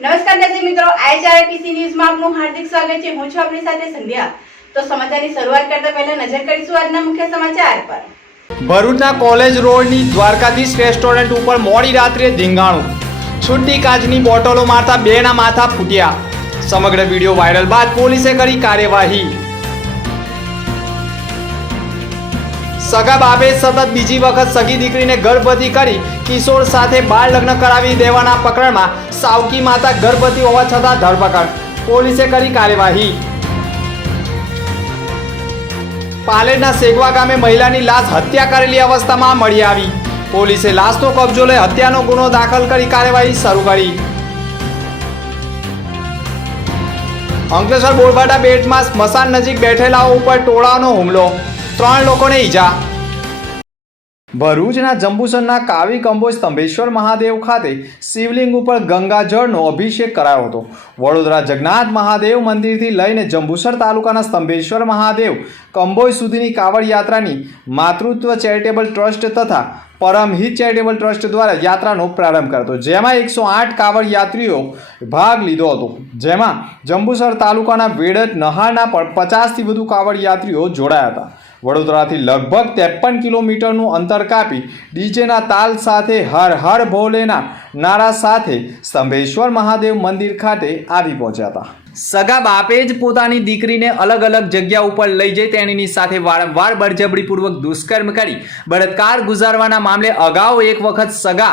નમસ્કાર દર્શક મિત્રો, આઈએચઆરપીસી ન્યૂઝમાં આપનું હાર્દિક સ્વાગત છે। હું છું આપની સાથે સંધ્યા। તો સમાચારની શરૂઆત કરતા પહેલા નજર કરીશું આજના મુખ્ય સમાચાર પર। ભરૂચના કોલેજ રોડની દ્વારકાધીશ રેસ્ટોરન્ટ ઉપર મોડી રાત્રે ધીંગાણું, છૂટી કાચની બોટલો મારતા બેના માથા ફૂટ્યા। સમગ્ર વિડીયો વાયરલ બાદ પોલીસે કરી કાર્યવાહી। સગા બાપે સતત બીજી વખત સગી દીકરીને ગર્ભવતી કરી કિશોર સાથે બાળ લગ્ન કરાવી દેવાના પ્રકરણમાં સાવકી માતા ગર્ભવતી હોવા છતાં ધરપકડ, પોલીસે કરી કાર્યવાહી। પાલેરના સેગવા ગામે મહિલાની લાશ હત્યા કરેલી અવસ્થામાં મળી આવી, પોલીસે લાશનો કબજો લઈ હત્યાનો ગુનો દાખલ કરી કાર્યવાહી શરૂ કરી। અંકલેશ્વર બોરબાટા બેટમાં સ્મશાન નજીક બેઠેલાઓ ઉપર ટોળાનો હુમલો, 3 લોકોને ઈજા। ભરૂચના જંબુસરના કાવી કંબોજ સ્તંભેશ્વર મહાદેવ ખાતે શિવલિંગ ઉપર ગંગાજળનો અભિષેક કરાયો હતો। વડોદરા જગન્નાથ મહાદેવ મંદિરથી લઈને જંબુસર તાલુકાના સ્તંભેશ્વર મહાદેવ કંબોજ સુધીની કાવડ યાત્રાની માતૃત્વ ચેરિટેબલ ટ્રસ્ટ તથા પરમહિત ચેરિટેબલ ટ્રસ્ટ દ્વારા યાત્રાનો પ્રારંભ કર્યો હતો, જેમાં 108 કાવડ યાત્રીઓ ભાગ લીધો હતો, જેમાં જંબુસર તાલુકાના વેડજ નહારના પણ 50થી વધુ કાવડ યાત્રીઓ જોડાયા હતા। વડોદરાથી લગભગ 53 કિલોમીટરનું અંતર કાપી ડીજેના તાલ સાથે હર હર ભોલેના નારા સાથે સ્તંભેશ્વર મહાદેવ મંદિર ખાતે આવી પહોંચ્યા હતા। સગા બાપે જ પોતાની દીકરીને અલગ અલગ જગ્યા ઉપર લઈ જઈ તેણીની સાથે વારંવાર બળજબરીપૂર્વક દુષ્કર્મ કરી બળાત્કાર ગુજારવાના મામલે અગાઉ એક વખત સગા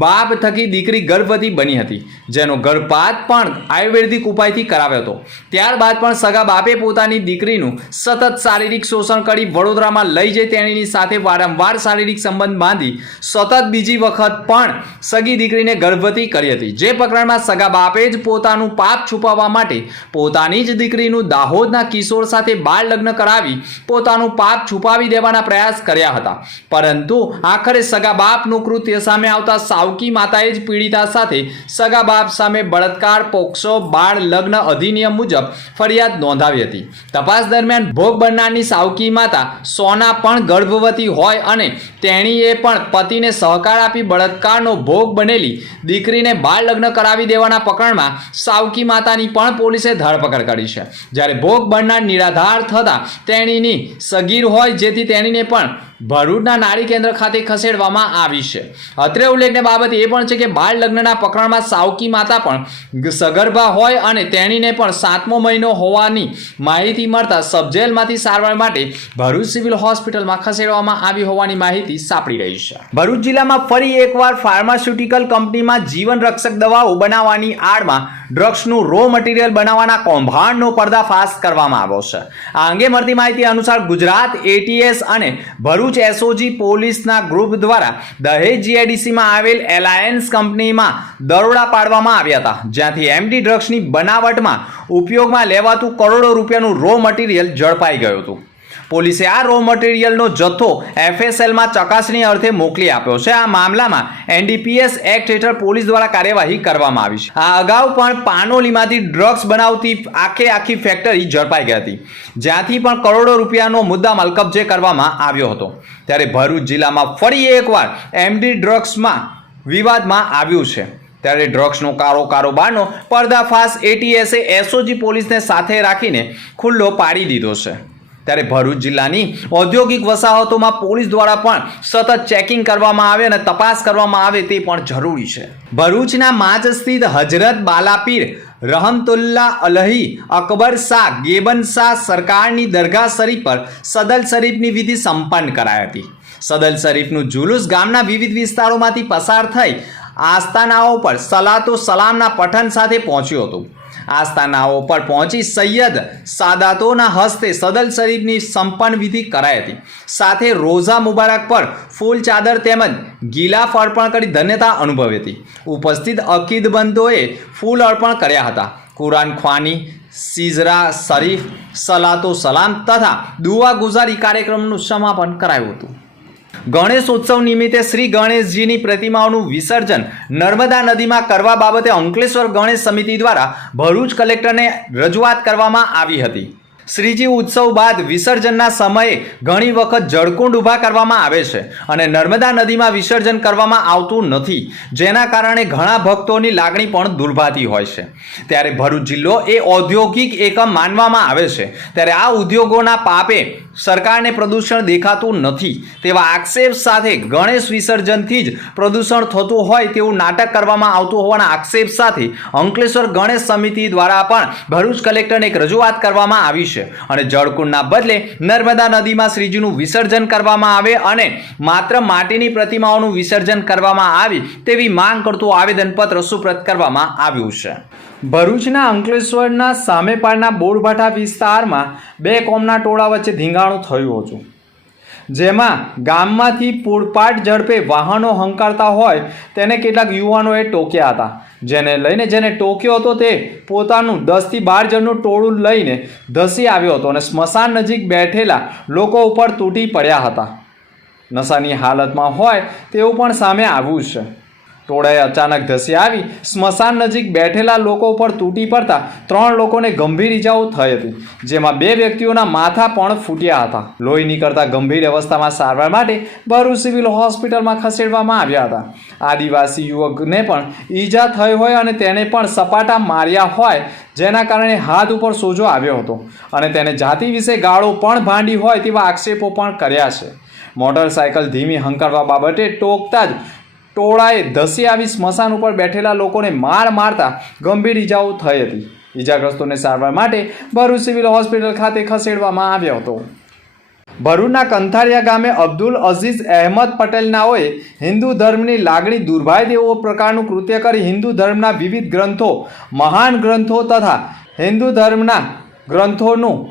બાપ થકી દીકરી ગર્ભવતી બની હતી, જેનો ગર્ભપાત પણ આયુર્વેદિક ઉપાયથી કરાવ્યો હતો। ત્યારબાદ પણ સગા બાપે પોતાની દીકરીનું સતત શારીરિક શોષણ કરી વડોદરામાં લઈ જઈ તેણીની સાથે વારંવાર શારીરિક સંબંધ બાંધી સતત બીજી વખત પણ સગી દીકરીને ગર્ભવતી કરી હતી, જે પ્રકરણમાં સગા બાપે જ પોતાનું પાપ છુપાવવા માટે પોતાની જ દીકરીનું દાહોદના કિશોર સાથે બાળ લગ્ન કરાવી પોતાનું પાપ છુપાવી દેવાના પ્રયાસ કર્યા હતા, પરંતુ આખરે સગા બાપનું કૃત્ય સામે આવતા સાવકી માતાએ જ પીડિતા સાથે સગા બાપ સામે બળાત્કાર પોક્સો બાળ લગ્ન અધિનિયમ મુજબ ફરિયાદ નોંધાવી હતી। તપાસ દરમિયાન ભોગ બનનારની સાવકી માતા સોના પણ ગર્ભવતી હોય અને તેણીએ પણ પતિને સહકાર આપી બળાત્કારનો ભોગ બનેલી દીકરીને બાળ લગ્ન કરાવી દેવાના પ્રકરણમાં સાવકી માતાની પણ પોલીસે ધરપકડ કરી છે, જ્યારે ભોગ બનનાર નિરાધાર થતા તેણીની સગીર હોય જેથી તેણીને પણ ભરૂચના નારી કેન્દ્ર ખાતે ખસેડવામાં આવી છે। અત્રે ઉલ્લેખનીય બાબત એ પણ છે કે બાળ લગ્નના પ્રકરણમાં સાવકી માતા પણ સગર્ભા હોય અને તેણીને પણ 7મો મહિનો હોવાની માહિતી મળતા સબજેલમાંથી સારવાર માટે ભરૂચ સિવિલ હોસ્પિટલમાં ખસેડવામાં આવી હોવાની માહિતી સાંપડી રહી છે। ભરૂચ જિલ્લામાં ફરી એકવાર ફાર્માસ્યુટિકલ કંપનીમાં જીવન રક્ષક દવાઓ બનાવવાની આડમાં ડ્રગ્સનું રો મટીરિયલ બનાવવાના કૌભાંડનો પર્દાફાશ કરવામાં આવ્યો છે। આ અંગે મળતી માહિતી અનુસાર ગુજરાત એટીએસ અને ભરૂચ એસઓજી પોલીસના ગ્રુપ દ્વારા દહેજ જીઆઈડીસીમાં આવેલ એલાયન્સ કંપનીમાં દરોડા પાડવામાં આવ્યા હતા, જ્યાંથી એમડી ડ્રગ્સની બનાવટમાં ઉપયોગમાં લેવાતું કરોડો રૂપિયાનું રો મટીરિયલ ઝડપાઈ ગયું હતું। પોલીસે આ રો મટીરિયલનો જથ્થો એફએસએલમાં ચકાસણી અર્થે મોકલી આપ્યો છે। આ મામલામાં એનડીપીએસ એક્ટ હેઠળ પોલીસ દ્વારા કાર્યવાહી કરવામાં આવી છે। આ અગાઉ પણ પાનોલીમાંથી ડ્રગ્સ બનાવતી આખી ફેક્ટરી ઝડપાઈ ગઈ હતી, જ્યાંથી પણ કરોડો રૂપિયાનો મુદ્દામાલ કબજે કરવામાં આવ્યો હતો। ત્યારે ભરૂચ જિલ્લામાં ફરી એકવાર એમડી ડ્રગ્સમાં વિવાદમાં આવ્યું છે, ત્યારે ડ્રગ્સનો કારોબારનો પર્દાફાશ એટીએસે એસઓજી પોલીસને સાથે રાખીને ખુલ્લો પાડી દીધો છે। ત્યારે ભરૂચ જિલ્લાની ઔદ્યોગિક વસાહતોમાં પોલીસ દ્વારા પણ સતત ચેકિંગ કરવામાં આવે અને તપાસ કરવામાં આવે તે પણ જરૂરી છે। ભરૂચના માચ સ્થિત હજરત બાલાપીર રહમતુલ્લાહ અલહી અકબર શાહ ગેબન શાહ સરકારની દરગાહ શરીફ પર સદલ શરીફની વિધિ સંપન્ન કરાઈ હતી। સદલ શરીફનું જુલુસ ગામના વિવિધ વિસ્તારોમાંથી પસાર થઈ આસ્થાનાઓ પર સલાતો સલામના પઠન સાથે પહોંચ્યું હતું। આસ્થાનાઓ પર પહોંચી સૈયદ સાદાતોના હસ્તે સદલ શરીફની સંપન્ન વિધિ કરાઈ હતી, સાથે રોઝા મુબારક પર ફૂલ ચાદર તેમજ ગિલાફ અર્પણ કરી ધન્યતા અનુભવી હતી। ઉપસ્થિત અકીદબંધોએ ફૂલ અર્પણ કર્યા હતા। કુરાન ખ્વાની, સિજરા શરીફ, સલાતો સલામ તથા દુઆ ગુજારી કાર્યક્રમનું સમાપન કરાયું હતું। ગણેશોત્સવ નિમિત્તે શ્રી ગણેશજીની પ્રતિમાઓનું વિસર્જન નર્મદા નદીમાં કરવા બાબતે અંકલેશ્વર ગણેશ સમિતિ દ્વારા ભરૂચ કલેક્ટરને રજૂઆત કરવામાં આવી હતી। શ્રીજી ઉત્સવ બાદ વિસર્જનના સમયે ઘણી વખત જળકુંડ ઊભા કરવામાં આવે છે અને નર્મદા નદીમાં વિસર્જન કરવામાં આવતું નથી, જેના કારણે ઘણા ભક્તોની લાગણી પણ દુર્ભાતી હોય છે. ત્યારે ભરૂચ જિલ્લો એ ઔદ્યોગિક એકમ માનવામાં આવે છે, ત્યારે આ ઉદ્યોગોના પાપે સરકારને પ્રદૂષણ દેખાતું નથી તેવા આક્ષેપ સાથે ગણેશ વિસર્જનથી જ પ્રદૂષણ થતું હોય તેવું નાટક કરવામાં આવતું હોવાના આક્ષેપ સાથે અંકલેશ્વર ગણેશ સમિતિ દ્વારા પણ ભરૂચ કલેક્ટરને એક રજૂઆત કરવામાં આવી છે અને જળકુંડના બદલે નર્મદા નદીમાં શ્રીજીનું વિસર્જન કરવામાં આવે અને માત્ર માટીની પ્રતિમાઓનું વિસર્જન કરવામાં આવે તેવી માંગ કરતું આવેદનપત્ર સુપ્રત કરવામાં આવ્યું છે. ભરૂચના અંકલેશ્વરના સામેપાળના બોરભાઠા વિસ્તારમાં બે કોમના ટોળા વચ્ચે ધીંગાણું થયું હતું, જેમાં ગામમાંથી પૂરપાટ ઝડપે વાહનો હંકારતા હોય તેને કેટલાક યુવાનોએ ટોક્યા હતા. જેને ટોક્યો હતો તે પોતાનું 10 થી 12 જણનું ટોળું લઈને ધસી આવ્યો હતો અને સ્મશાન નજીક બેઠેલા લોકો ઉપર તૂટી પડ્યા હતા. નશાની હાલતમાં હોય તેવું પણ સામે આવ્યું છે. ટોળાએ અચાનક ધસી આવી સ્મશાન નજીક બેઠેલા લોકો ઉપર તૂટી પડતા 3 લોકોને ગંભીર ઈજાઓ થઈ હતી, જેમાં 2 વ્યક્તિઓના માથા પણ ફૂટ્યા હતા. લોહી નીકળતા ગંભીર અવસ્થામાં સારવાર માટે ભરૂચ સિવિલ હોસ્પિટલમાં ખસેડવામાં આવ્યા હતા. આદિવાસી યુવકને પણ ઈજા થઈ હોય અને તેને પણ સપાટા માર્યા હોય, જેના કારણે હાથ ઉપર સોજો આવ્યો હતો અને તેને જાતિ વિશે ગાળો પણ ભાંડી હોય તેવા આક્ષેપો પણ કર્યા છે. મોટરસાયકલ ધીમી હંકારવા બાબતે ટોકતા જ ટોળાએ ધસી આવી સ્મશાન ઉપર બેઠેલા લોકોને મારતા ગંભીર ઈજાઓ થઈ હતી. ઈજાગ્રસ્તોને સારવાર માટે ભરૂચ સિવિલ હોસ્પિટલ ખાતે ખસેડવામાં આવ્યો હતો. ભરૂચના કંથારિયા ગામે અબ્દુલ અઝીઝ અહેમદ પટેલ નાઓએ હિન્દુ ધર્મની લાગણી દુર્ભાય તેવો પ્રકારનું કૃત્ય કરી હિન્દુ ધર્મના વિવિધ ગ્રંથો, મહાન ગ્રંથો તથા હિન્દુ ધર્મના ગ્રંથોનું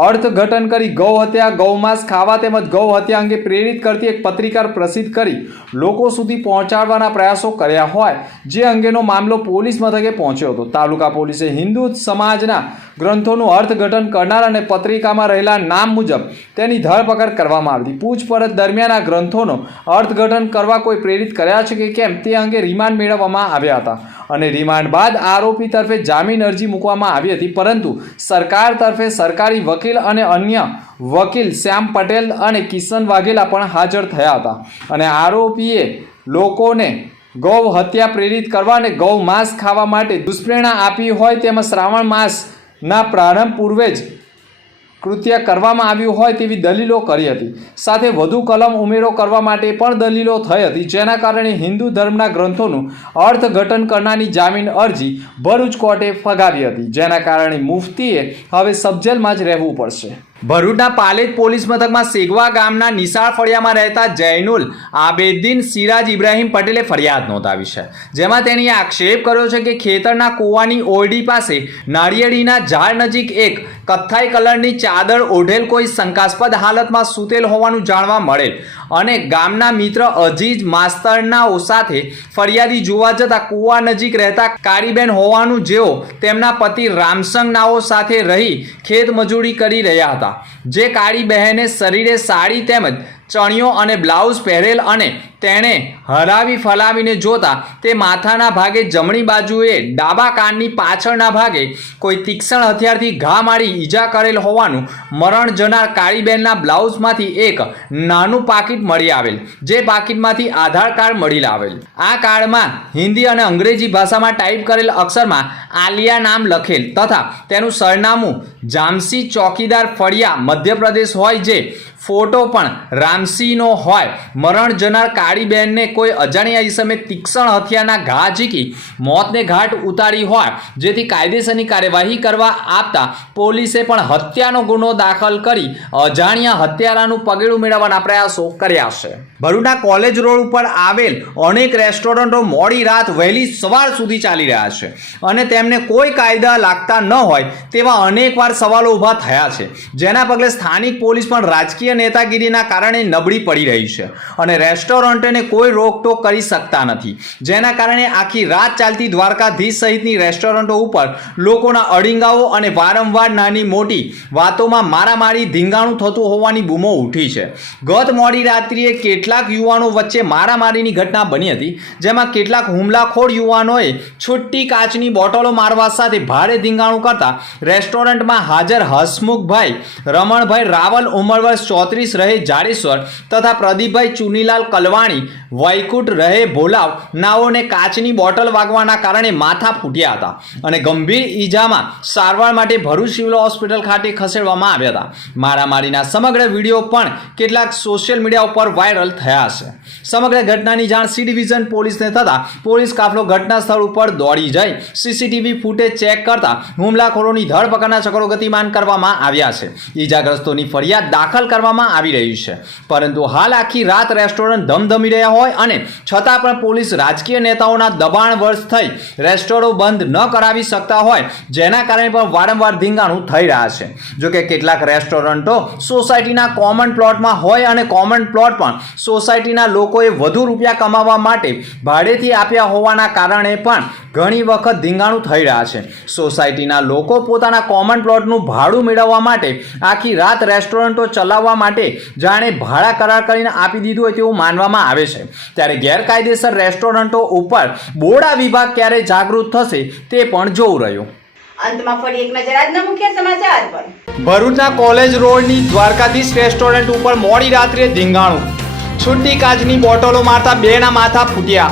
અર્થઘટન કરી ગૌ હત્યા, ગૌમાંસ ખાવા તેમજ ગૌ હત્યા અંગે પ્રેરિત કરતી એક પત્રિકા પ્રસિદ્ધ કરી લોકો સુધી પહોંચાડવાના પ્રયાસો કર્યા હોય, જે અંગેનો મામલો પોલીસ મથકે પહોંચ્યો હતો. તાલુકા પોલીસે હિન્દુ સમાજના ગ્રંથોનું અર્થઘટન કરનાર અને પત્રિકામાં રહેલા નામ મુજબ તેની ધરપકડ કરવામાં આવી. પૂછપરછ દરમિયાન આ ગ્રંથોનો અર્થઘટન કરવા કોઈ પ્રેરિત કર્યા છે કે કેમ તે અંગે રિમાન્ડ મેળવવામાં આવ્યા હતા અને રિમાન્ડ બાદ આરોપી તરફે જામીન અરજી મૂકવામાં આવી હતી, પરંતુ સરકાર તરફે સરકારી વકીલ અને અન્ય વકીલ શ્યામ પટેલ અને કિશન વાઘેલા પણ હાજર થયા હતા અને આરોપીએ લોકોને ગૌ હત્યા પ્રેરિત કરવા અને ગૌ માંસ ખાવા માટે દુષ્પ્રેરણા આપી હોય તેમજ શ્રાવણ માસના પ્રારંભ પૂર્વે જ કૃત્ય કરવામાં આવ્યું હોય તેવી દલીલો કરી હતી. સાથે વધુ કલમ ઉમેરો કરવા માટે પણ દલીલો થઈ હતી, જેના કારણે હિન્દુ ધર્મના ગ્રંથોનું અર્થઘટન કરનારની જામીન અરજી ભરૂચ કોર્ટે ફગાવી હતી, જેના કારણે મુફ્તીએ હવે સબજેલમાં જ રહેવું પડશે. ભરૂચના પાલેજ પોલીસ મથકમાં સેગવા ગામના નિશાળ ફળિયામાં રહેતા જૈનુલ આબેદીન સિરાજ ઇબ્રાહીમ પટેલે ફરિયાદ નોંધાવી છે, જેમાં તેણીએ આક્ષેપ કર્યો છે કે ખેતરના કૂવાની ઓરડી પાસે નાળિયેરીના ઝાડ નજીક એક કથ્થાઈ કલરની ચાદર ઓઢેલ કોઈ શંકાસ્પદ હાલતમાં સૂતેલ હોવાનું જાણવા મળેલ અને ગામના મિત્ર અજીજ માસ્તરનાઓ સાથે ફરિયાદી જોવા જતા કૂવા નજીક રહેતા કાળીબેન હોવાનું, જેઓ તેમના પતિ રામસંગ નાઓ સાથે રહી ખેત મજૂરી કરી રહ્યા હતા. જે કાળી બહેને શરીરે સાડી તેમજ ચણિયો અને બ્લાઉઝ પહેરેલ અને તેણે હરાવી ફલાવીને જોતા તે માથાના ભાગે જમણી બાજુએ ડાબા કાનની પાછળના ભાગે કોઈ તીક્ષ્ણ હથિયારથી ઘા મારી ઈજા કરેલ હોવાનું મરણ જનાર કાળીબેનના બ્લાઉઝમાંથી એક નાનું પાકીટ મળી આવેલ, જે પાકીટમાંથી આધાર કાર્ડ મળી આવેલ. આ કાર્ડમાં હિન્દી અને અંગ્રેજી ભાષામાં ટાઈપ કરેલ અક્ષરમાં આલિયા નામ લખેલ તથા તેનું સરનામું જામસી ચોકીદાર ફળિયા મધ્યપ્રદેશ હોય, જે ફોટો પણ રામસીનો હોય. મરણ જનાર કાળીબેનને કોઈ અજાણ્યા ઈસમે તીક્ષ્ણ હથિયારના ઘા ઝીકી મોતને ઘાટ ઉતારી હોય, જેથી કાયદેસરની કાર્યવાહી કરવા આપતા પોલીસે પણ હત્યાનો ગુનો દાખલ કરી અજાણ્યા હત્યારાનું પગેડું મેળવવાના પ્રયાસો કર્યા છે. ભરૂચના કોલેજ રોડ ઉપર આવેલ અનેક રેસ્ટોરન્ટો મોડી રાત વહેલી સવાર સુધી ચાલી રહ્યા છે અને તેમને કોઈ કાયદા લાગતા ન હોય તેવા અનેકવાર સવાલો ઊભા થયા છે, જેના પગલે સ્થાનિક પોલીસ પણ રાજકીય નેતાગીરીના કારણે નબળી પડી રહી છે અને રેસ્ટોરન્ટ રેસ્ટોરન્ટોને કોઈ રોકટોક કરી શકતા નથી, જેના કારણે આખી રાત ચાલતી દ્વારકાધીશ સહિતની રેસ્ટોરન્ટો ઉપર લોકોના અડીંગાઓ અને વારંવાર નાની મોટી વાતોમાં મારામારી ધીંગાણું થતું હોવાની બૂમો ઉઠી છે. ગત મોડી રાત્રિએ કેટલાક યુવાનો વચ્ચે મારામારીની ઘટના બની હતી, જેમાં કેટલાક હુમલાખોર યુવાનોએ છૂટી કાચની બોટલો મારવા સાથે ભારે ધીંગાણું કરતા રેસ્ટોરન્ટમાં હાજર હસમુખભાઈ રમણભાઈ રાવલ ઉંમર વર્ષ 34 રહે જાડેશ્વર તથા પ્રદીપભાઈ ચુનીલાલ કલવાણી વૈકુંઠ રહે ભોલાવ નાઓને કાચની બોટલ વાગવાના કારણે માથા ફૂટ્યા હતા અને ગંભીર ઈજામાં સારવાર માટે ભરૂચ સિવિલ હોસ્પિટલ ખાતે ખસેડવામાં આવ્યા હતા. મારામારીના સમગ્ર વિડીયો પણ કેટલાક સોશિયલ મીડિયા ઉપર વાયરલ થયા છે. સમગ્ર ઘટનાની જાણ સી ડિવિઝન પોલીસને થતાં પોલીસ કાફલો ઘટના સ્થળ ઉપર દોડી જઈ સીસીટીવી ફૂટેજ ચેક કરતા હુમલાખોરોની ધરપકડના ચક્રો ગતિમાન કરવામાં આવ્યા છે. ઈજાગ્રસ્તોની ફરિયાદ દાખલ કરવામાં આવી રહી છે, પરંતુ હાલ આખી રાત રેસ્ટોરન્ટ ધમધમી રહ્યા હોય અને છતાં પણ પોલીસ રાજકીય નેતાઓના દબાણ વર્ષ થઈ રેસ્ટોરન્ટ બંધ ન કરાવી શકતા હોય, જેના કારણે પણ વારંવાર ધીંગાણું થઈ રહ્યા છે. જોકે કેટલાક રેસ્ટોરન્ટો સોસાયટીના કોમન પ્લોટમાં હોય અને કોમન પ્લોટ પણ સોસાયટીના લોકોએ વધુ રૂપિયા કમાવા માટે ભાડેથી આપ્યા હોવાના કારણે પણ ઘણી વખત ધીંગાણું થઈ રહ્યા છે. સોસાયટીના લોકો પોતાના કોમન પ્લોટનું ભાડું મેળવવા માટે આખી રાત રેસ્ટોરન્ટો ચલાવવા માટે જાણે ભાડા કરાર કરીને આપી દીધું હોય તેવું માનવામાં આવે છે. ત્યારે ગેરકાયદેસર રેસ્ટોરન્ટો ઉપર બોર્ડા વિભાગ ક્યારે જાગૃત થશે તે પણ જોવું રહ્યું. અંતમાં ફરી એક નજર આજના મુખ્ય સમાચાર પર. ભરૂચના કોલેજ રોડની દ્વારકાધીશ રેસ્ટોરન્ટ ઉપર મોડી રાત્રે ધીંગાણું, છૂટી કાચની બોટલો મારતા બેના માથા ફૂટ્યા.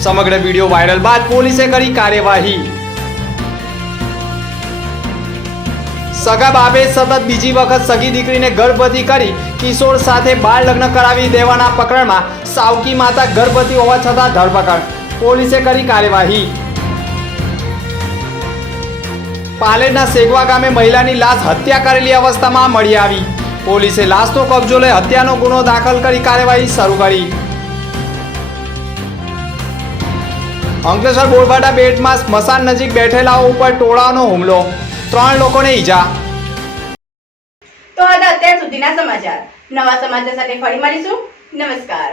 સમગ્ર વિડીયો વાયરલ બાદ પોલીસે કરી કાર્યવાહી. સગા બાપે સતત બીજી વખત સગી દીકરીને ગર્ભવતી કરી કિશોર સાથે બાળ લગ્ન કરાવી દેવાના પ્રકરણમાં સાવકી માતા ગર્ભવતી હોવા છતાં ધરપકડ, પોલીસે કરી કાર્યવાહી. પાલેરના સેગવા ગામે મહિલાની લાશ હત્યા કરેલી અવસ્થામાં મળી આવી. પોલીસે લાશનો કબજો લઈ હત્યાનો ગુનો દાખલ કરી કાર્યવાહી શરૂ કરી. અંકલેશ્વર બોરબાડા બેટમાં સ્મશાન નજીક બેઠેલાઓ ઉપર ટોળાનો હુમલો, 3 લોકોને ઈજા. તો હતા અત્યાર સુધીના સમાચાર. નવા સમાચાર સાથે ફરી મળીશું. નમસ્કાર.